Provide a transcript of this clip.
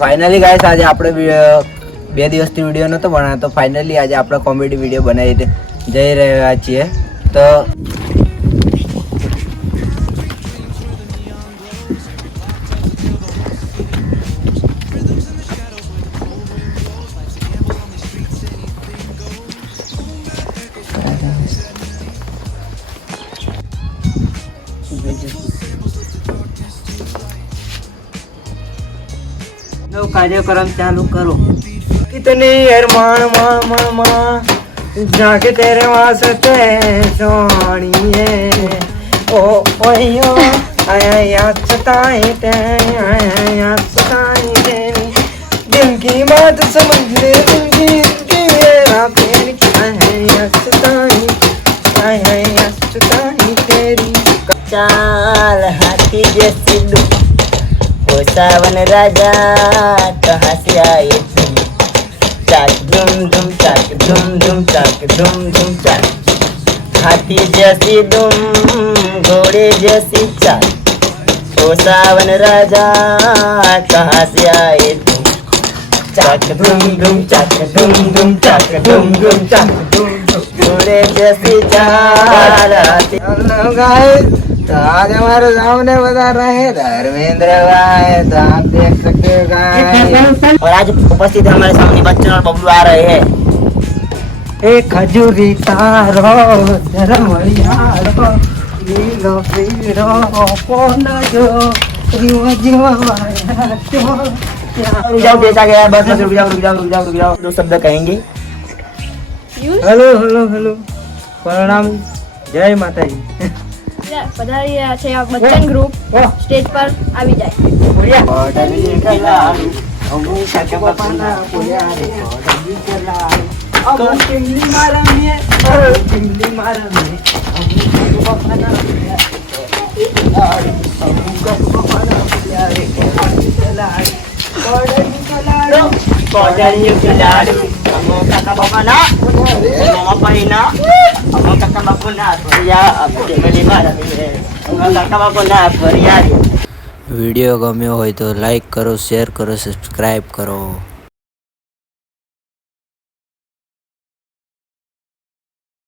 Finally guys આજે આપણે 2 દિવસથી વિડીયો નતો બનાવ્યો, તો ફાઇનલી આજે આપણે કોમેડી વિડીયો બનાવી જઈ રહ્યા છીએ. તો कार्यक्रम चालू करो. कितने अरमान मान मान मान जाके तेरे वास्ते सोनिए ओ ओयो आया याद सताए ते आया याद सताए तेरी दिल की बात समझ ले दिल की मेरा तेरी आया याद सताए तेरी. चाल हाथी जैसी दू ओ सावन राजा कहाँ से आए तुम, चाक धूम धूम चाक धूम धूम चाक धूम धूम चाक, हाथी जैसी दुम घोड़े जैसी चाक, ओ सावन राजा कहाँ से आए तुम, चाक धूम धूम चाक धूम धूम चाक धूम धूम चाक धूम घोड़े जैसी चाल. हेलो गाइस, तो आज हमारे सामने बता रहे हैं धर्मेंद्र भाई. तो आप देख सकते हो गाइस, और आज उपस्थित हमारे सामने बच्चन और बबलू आ रहे हैं. एक खजूरी तारो धर्मड़ियारो लीलो पीरो पोना जो रुक जाओ, बेचा गया बस बस रुक जाओ 2 शब्द कहेंगे. हेलो हेलो हेलो, प्रणाम, जय माता जी. પધારી રહ્યા છે આ બચ્ચન ગ્રુપ સ્ટેજ પર આવી જાય. વિડીયો ગમ્યો હોય તો લાઈક કરો, શેર કરો, સબસ્ક્રાઈબ કરો.